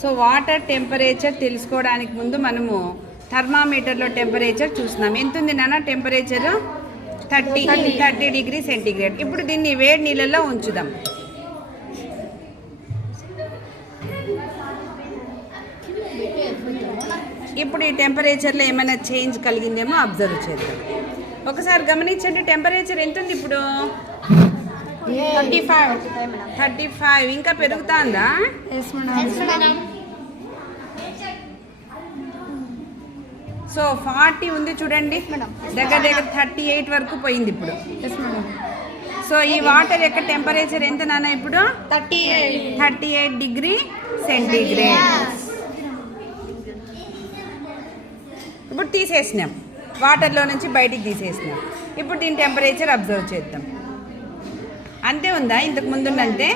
So water temperature తెలుసుకోవడానికి ముందు మనము థర్మామీటర్లో టెంపరేచర్ చూస్తున్నాం. ఎంత ఉంది నాన్న టెంపరేచర్? 30 degree centigrade. ఇప్పుడు దీన్ని వేడి నీళ్ళల్లో ఉంచుదాం. ఇప్పుడు ఈ టెంపరేచర్లో ఏమైనా చేంజ్ కలిగిందేమో అబ్జర్వ్ చేద్దాం. ఒకసారి గమనించండి, టెంపరేచర్ ఎంత ఉంది ఇప్పుడు? 35. ఇంకా పెరుగుతుందా? సో 40 ఉంది చూడండి, దగ్గర 38 వరకు పోయింది ఇప్పుడు. సో ఈ వాటర్ యొక్క టెంపరేచర్ ఎంత నాన్న ఇప్పుడు? 38 డిగ్రీ సెంటీగ్రేడ్. ఇప్పుడు తీసేసినాం, వాటర్లో నుంచి బయటికి తీసేసినాం. ఇప్పుడు దీని టెంపరేచర్ అబ్జర్వ్ చేద్దాం. అంతే ఉందా ఇంతకు ముందుందంటే?